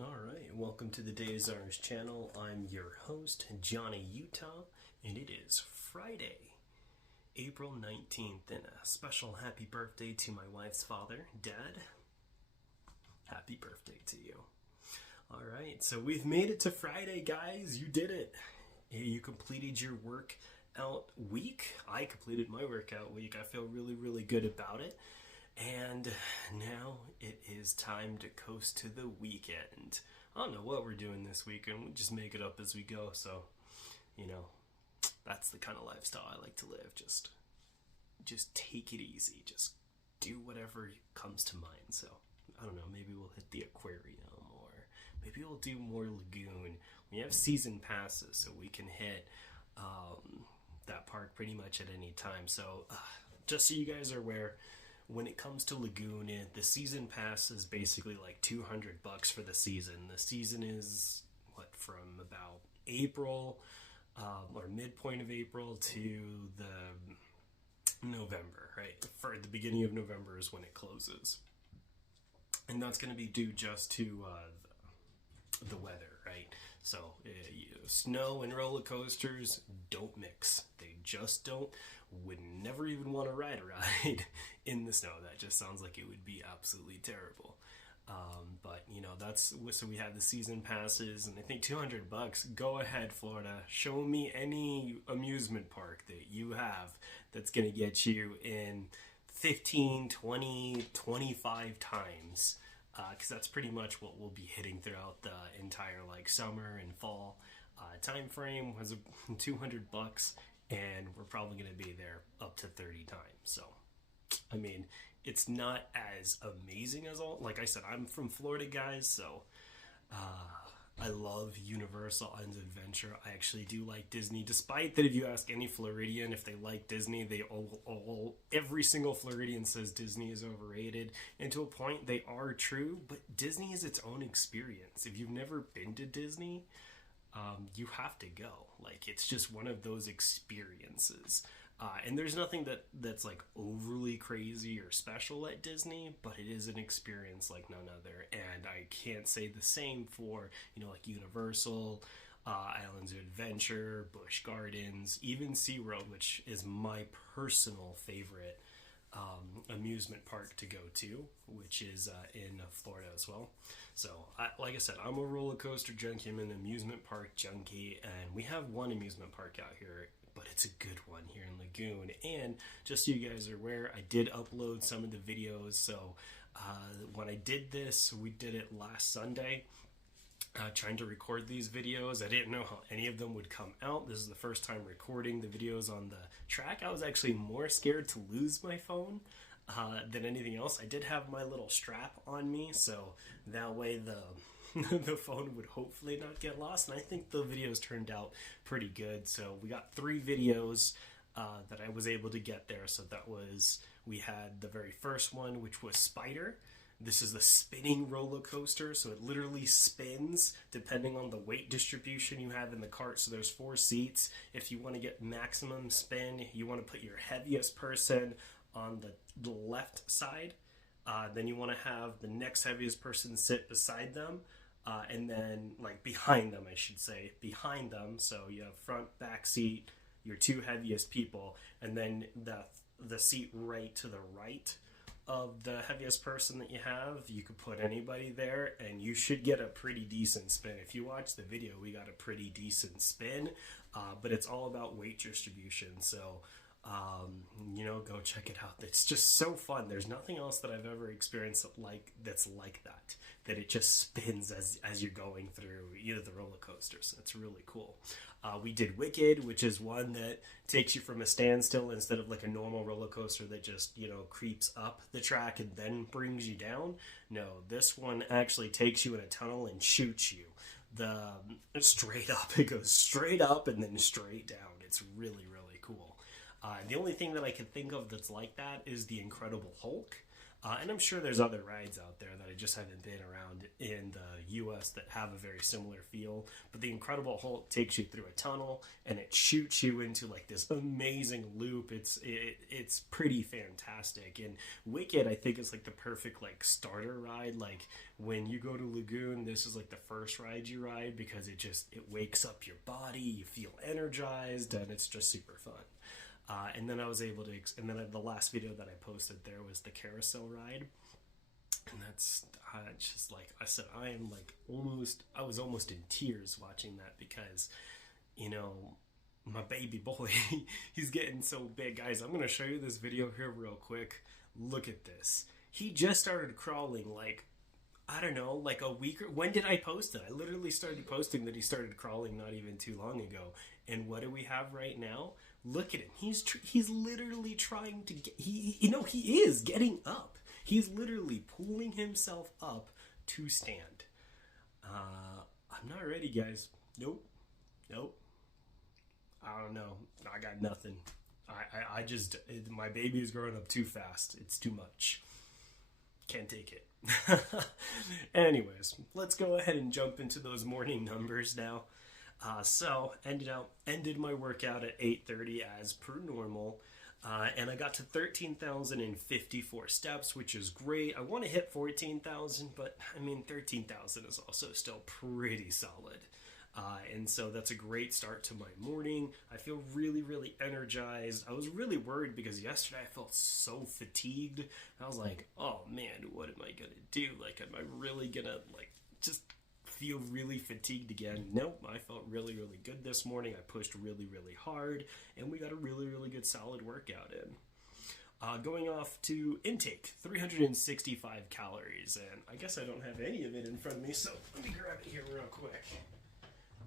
Alright, welcome to the TheDayIsOurz channel. I'm your host, Johnny Utah, and it is Friday, April 19th, and a special happy birthday to my wife's father, Dad. Happy birthday to you. Alright, so we've made it to Friday, guys. You did it. You completed your workout week. I completed my workout week. I feel really, really good about it. And now it is time to coast to the weekend. I don't know what we're doing this weekend. We just make it up as we go. So, that's the kind of lifestyle I like to live. Just take it easy. Just do whatever comes to mind. So, I don't know. Maybe we'll hit the aquarium, or maybe we'll do more lagoon. We have season passes, so we can hit that park pretty much at any time. So, just so you guys are aware, when it comes to lagoon, the season pass is basically like $200 for the season. The season is from about April or midpoint of April to the November, right? For the beginning of November is when it closes, and that's going to be due just to the weather, right? So snow and roller coasters don't mix. They just don't. Would never even want to ride a ride in the snow. That just sounds like it would be absolutely terrible. But that's so we have the season passes, and I think $200. Go ahead, Florida. Show me any amusement park that you have that's going to get you in 15, 20, 25 times. Because that's pretty much what we'll be hitting throughout the entire summer and fall time frame. Was $200, and we're probably going to be there up to 30 times. So, I mean, it's not as amazing as all. Like I said, I'm from Florida, guys, so I love Universal and Adventure. I actually do like Disney, despite that if you ask any Floridian if they like Disney, every single Floridian says Disney is overrated. And to a point, they are true, but Disney is its own experience. If you've never been to Disney, you have to go. It's just one of those experiences. And there's nothing that's overly crazy or special at Disney, but it is an experience like none other. And I can't say the same for, Universal, Islands of Adventure, Busch Gardens, even SeaWorld, which is my personal favorite amusement park to go to, which is in Florida as well. So, like I said, I'm a roller coaster junkie. I'm an amusement park junkie, and we have one amusement park out here, but it's a good one here in Lagoon. And just so you guys are aware, I did upload some of the videos. So when I did this, we did it last Sunday. Trying to record these videos. I didn't know how any of them would come out. This is the first time recording the videos on the track. I was actually more scared to lose my phone than anything else. I did have my little strap on me, so that way the phone would hopefully not get lost. And I think the videos turned out pretty good. So we got 3 videos that I was able to get there. So we had the very first one, which was Spider. This is the spinning roller coaster, so it literally spins depending on the weight distribution you have in the cart. So there's 4 seats. If you want to get maximum spin, you want to put your heaviest person on the left side. Then you want to have the next heaviest person sit beside them, and then behind them, I should say, behind them. So you have front, back seat, your 2 heaviest people, and then the seat right to the right of the heaviest person that you have. You could put anybody there, and you should get a pretty decent spin. If you watch the video, we got a pretty decent spin, but it's all about weight distribution. So go check it out. It's just so fun. There's nothing else that I've ever experienced that's like that it just spins as you're going through either the roller coasters. It's really cool. We did Wicked, which is one that takes you from a standstill instead of a normal roller coaster that just creeps up the track and then brings you down. No, this one actually takes you in a tunnel and shoots you straight up. It goes straight up and then straight down. It's really, really cool. The only thing that I can think of that's like that is the Incredible Hulk. And I'm sure there's other rides out there that I just haven't been around in the US that have a very similar feel. But the Incredible Hulk takes you through a tunnel and it shoots you into like this amazing loop. It's pretty fantastic. And Wicked, I think, is like the perfect like starter ride. Like when you go to Lagoon, this is like the first ride you ride because it wakes up your body. You feel energized, and it's just super fun. And then I was able to, and then the last video that I posted there was the carousel ride. And that's just like I said, I was almost in tears watching that because, you know, my baby boy, he's getting so big. Guys, I'm going to show you this video here real quick. Look at this. He just started crawling like, I don't know, like a week. When did I post it? I literally started posting that he started crawling not even too long ago. And what do we have right now? Look at him. He's literally trying to get. He is getting up. He's literally pulling himself up to stand. I'm not ready, guys. Nope. I don't know. I got nothing. I just my baby is growing up too fast. It's too much. Can't take it. Anyways, let's go ahead and jump into those morning numbers now. So ended my workout at 8:30 as per normal, and I got to 13,054 steps, which is great. I want to hit 14,000, but I mean 13,000 is also still pretty solid. And so that's a great start to my morning. I feel really, really energized. I was really worried because yesterday I felt so fatigued. I was like, oh man, what am I gonna do? Like, am I really gonna like just feel really fatigued again? Nope, I felt really, really good this morning. I pushed really, really hard, and we got a really, really good solid workout in. Going off to intake, 365 calories, and I guess I don't have any of it in front of me, so let me grab it here real quick.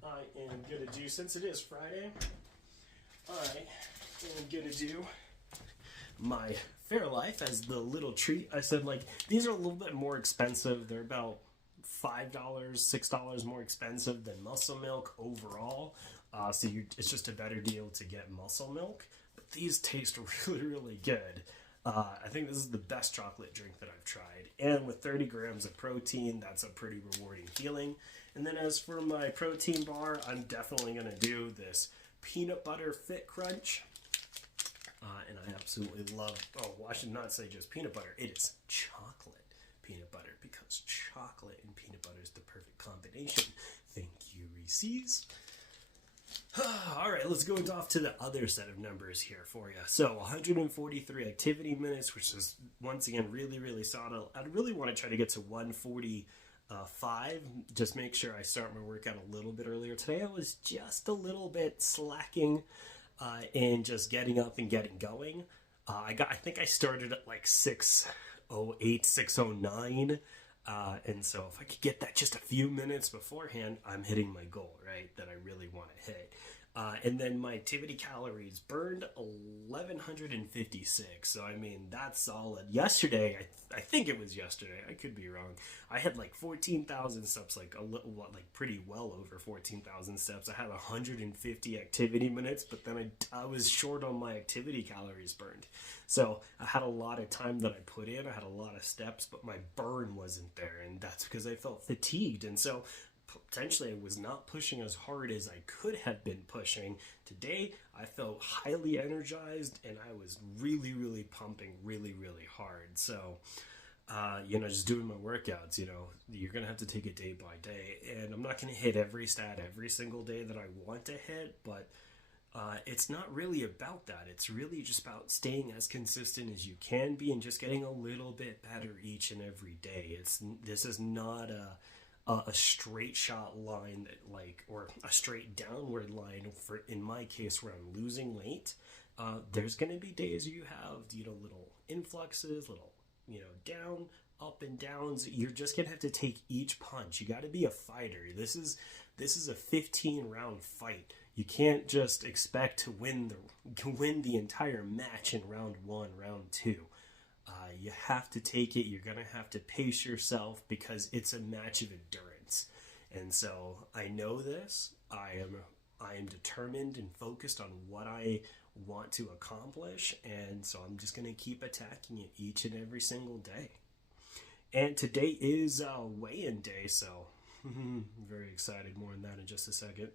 I am going to do, since it is Friday, I am going to do my Fairlife as the little treat. I said, like, these are a little bit more expensive. They're about $5, $6 more expensive than Muscle Milk overall. So it's just a better deal to get Muscle Milk. But these taste really, really good. I think this is the best chocolate drink that I've tried. And with 30 grams of protein, that's a pretty rewarding feeling. And then as for my protein bar, I'm definitely going to do this Peanut Butter Fit Crunch. And I absolutely love, I should not say just peanut butter. It is chocolate peanut butter because chocolate and peanut butter is the perfect combination. Thank you, Reese's. All right, let's go off to the other set of numbers here for you. So 143 activity minutes, which is, once again, really, really solid. I really want to try to get to 145. Just make sure I start my workout a little bit earlier. Today I was just a little bit slacking in just getting up and getting going. I think I started at like 6:08, 6:09. And so if I could get that just a few minutes beforehand, I'm hitting my goal, right? That I really want to hit. And then my activity calories burned 1,156. So, I mean, that's solid. Yesterday, I think it was yesterday. I could be wrong. I had like 14,000 steps, like pretty well over 14,000 steps. I had 150 activity minutes, but then I was short on my activity calories burned. So I had a lot of time that I put in. I had a lot of steps, but my burn wasn't there. And that's because I felt fatigued. And so potentially I was not pushing as hard as I could have been pushing. Today, I felt highly energized and I was really, really pumping really, really hard. So, just doing my workouts, you're going to have to take it day by day. And I'm not going to hit every stat every single day that I want to hit, but it's not really about that. It's really just about staying as consistent as you can be and just getting a little bit better each and every day. This is not a straight shot line or a straight downward line in my case where I'm losing weight. There's going to be days you have, little influxes, little, down, up and downs. You're just going to have to take each punch. You got to be a fighter. This is a 15 round fight. You can't just expect to win the entire match in round 1, round 2. You have to take it. You're going to have to pace yourself because it's a match of endurance. And so I know this. I am determined and focused on what I want to accomplish, and so I'm just going to keep attacking it each and every single day. And today is weigh-in day, so very excited. More on that in just a second.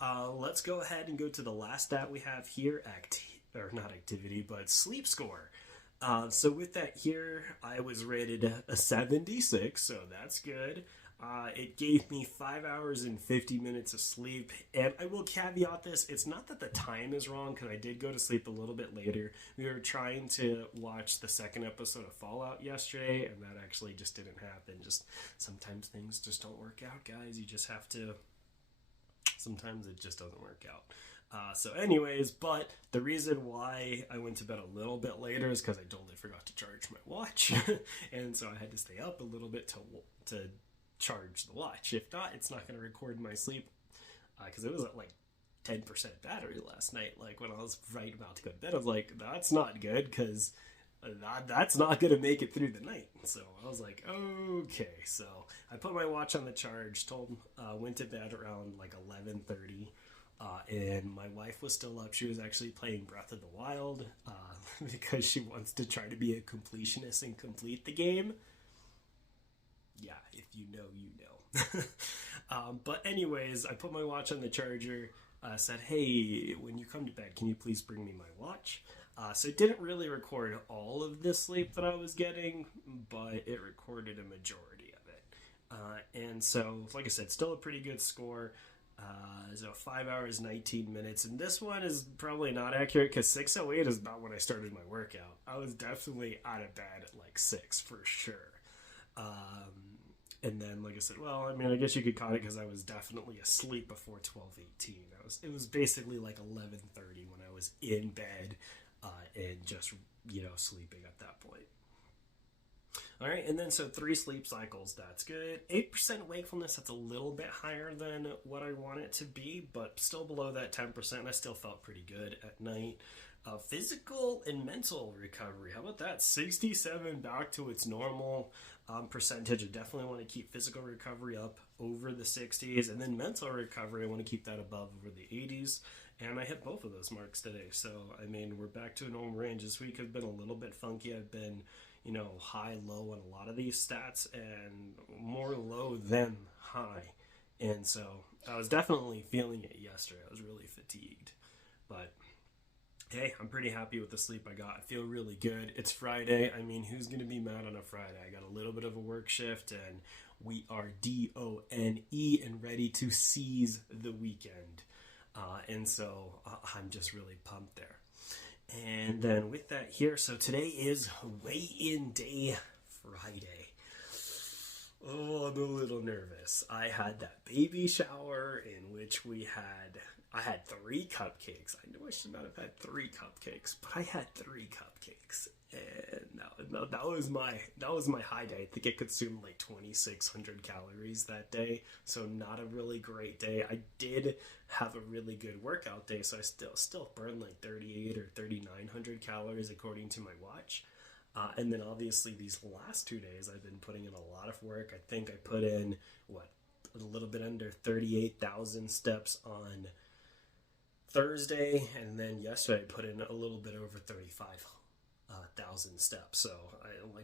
Let's go ahead and go to the last stat we have here, not activity, but sleep score. So with that here, I was rated a 76, so that's good. It gave me 5 hours and 50 minutes of sleep, and I will caveat this, it's not that the time is wrong, because I did go to sleep a little bit later. We were trying to watch the second episode of Fallout yesterday, and that actually just didn't happen. Just sometimes things just don't work out, guys. You just have to... Sometimes it just doesn't work out. So anyways, but the reason why I went to bed a little bit later is because I totally forgot to charge my watch. And so I had to stay up a little bit to charge the watch. If not, it's not going to record my sleep, because it was at like 10% battery last night. Like when I was right about to go to bed, I was like, that's not good, because that's not going to make it through the night. So I was like, okay. So I put my watch on the charge, went to bed around like 11:30. And my wife was still up. She was actually playing Breath of the Wild because she wants to try to be a completionist and complete the game. Yeah, if you know, you know. But anyways, I put my watch on the charger, said, hey, when you come to bed, can you please bring me my watch? So it didn't really record all of the sleep that I was getting, but it recorded a majority of it. And so, like I said, still a pretty good score. So 5 hours, 19 minutes. And this one is probably not accurate, because 6:08 is about when I started my workout. I was definitely out of bed at like 6 for sure. And then, like I said, well, I mean, I guess you could count it because I was definitely asleep before 12:18. It was basically like 11:30 when I was in bed and just, sleeping at that point. All right, and then so 3 sleep cycles, that's good. 8% wakefulness, that's a little bit higher than what I want it to be, but still below that 10%. I still felt pretty good at night. Physical and mental recovery, how about that? 67 back to its normal percentage. I definitely want to keep physical recovery up over the 60s, and then mental recovery, I want to keep that above over the 80s. And I hit both of those marks today. So, I mean, we're back to a normal range. This week has been a little bit funky. I've been, high, low on a lot of these stats, and more low than high. And so I was definitely feeling it yesterday. I was really fatigued. But, hey, I'm pretty happy with the sleep I got. I feel really good. It's Friday. I mean, who's going to be mad on a Friday? I got a little bit of a work shift, and we are DONE and ready to seize the weekend. And so I'm just really pumped there. And then with that here, so today is weigh-in day Friday. Oh, I'm a little nervous. I had that baby shower in which I had 3 cupcakes. I knew I should not have had 3 cupcakes, but I had 3 cupcakes. And that was my high day. I think it consumed like 2,600 calories that day, so not a really great day. I did have a really good workout day, so I still burned like 3,800 or 3,900 calories according to my watch. And then obviously these last 2 days I've been putting in a lot of work. I think I put in a little bit under 38,000 steps on Thursday, and then yesterday I put in a little bit over 35,000 steps. So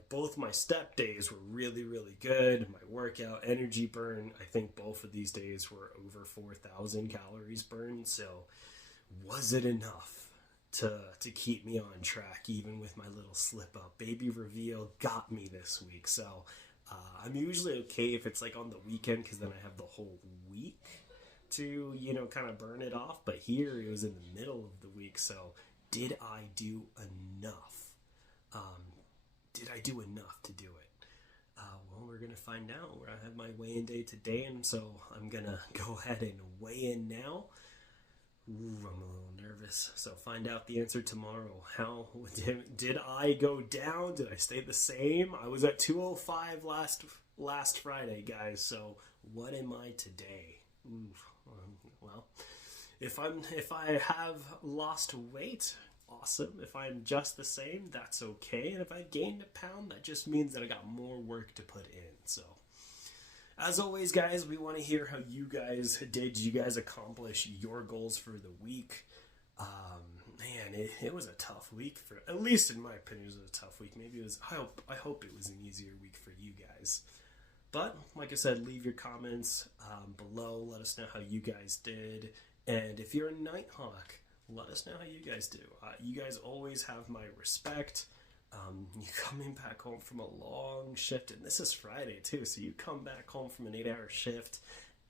both my step days were really, really good. My workout energy burn, I think both of these days were over 4,000 calories burned. So was it enough to keep me on track, even with my little slip up? Baby reveal got me this week. So I'm usually okay if it's like on the weekend, because then I have the whole week to, kind of burn it off. But here it was in the middle of the week. So did I do enough? Did I do enough to do it? Well, we're going to find out. I have my weigh-in day today, and so I'm going to go ahead and weigh in now. Ooh, I'm a little nervous. So find out the answer tomorrow. How did I go down? Did I stay the same? I was at 205 last Friday, guys. So what am I today? Ooh, well, if I have lost weight, awesome. If I'm just the same, that's okay. And if I've gained a pound, that just means that I got more work to put in. So, as always, guys, we want to hear how you guys did. Did you guys accomplish your goals for the week? Man, man, it was a tough week for, at least in my opinion, it was a tough week. Maybe it was, I hope it was an easier week for you guys. But, like I said, leave your comments below. Let us know how you guys did. And if you're a Nighthawk, let us know how you guys do. You guys always have my respect. You're coming back home from a long shift, and this is Friday too, so you come back home from an 8-hour shift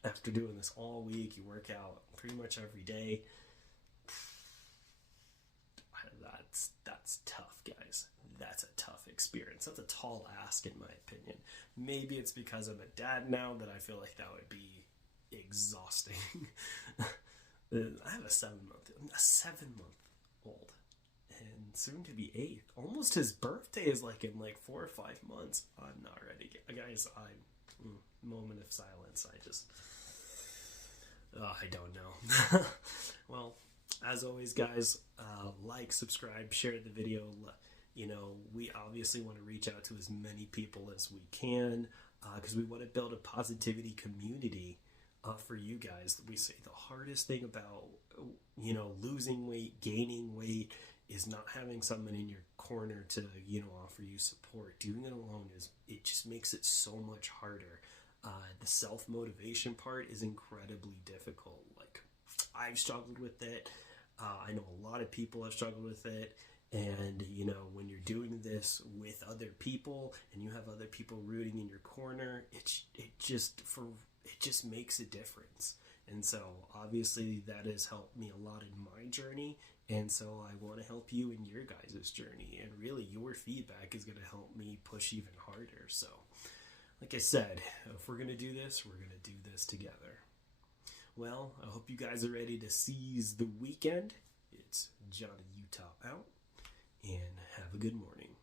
after doing this all week. You work out pretty much every day. That's tough, guys. That's a tough experience. That's a tall ask, in my opinion. Maybe it's because I'm a dad now that I feel like that would be exhausting. I have a 7-month-old, and soon to be 8. Almost his birthday is like in like 4 or 5 months. I'm not ready, guys. Moment of silence. I don't know. Well, as always, guys, like, subscribe, share the video. You know, we obviously want to reach out to as many people as we can, because we want to build a positivity community for you guys. We say the hardest thing about, you know, losing weight, gaining weight, is not having someone in your corner to, you know, offer you support. Doing it alone it just makes it so much harder. The self-motivation part is incredibly difficult. Like, I've struggled with it. I know a lot of people have struggled with it. And, you know, when you're doing this with other people and you have other people rooting in your corner, it just makes a difference. And so obviously that has helped me a lot in my journey. And so I want to help you in your guys' journey. And really, your feedback is going to help me push even harder. So, like I said, if we're going to do this, we're going to do this together. Well, I hope you guys are ready to seize the weekend. It's Johnny Utah out, and have a good morning.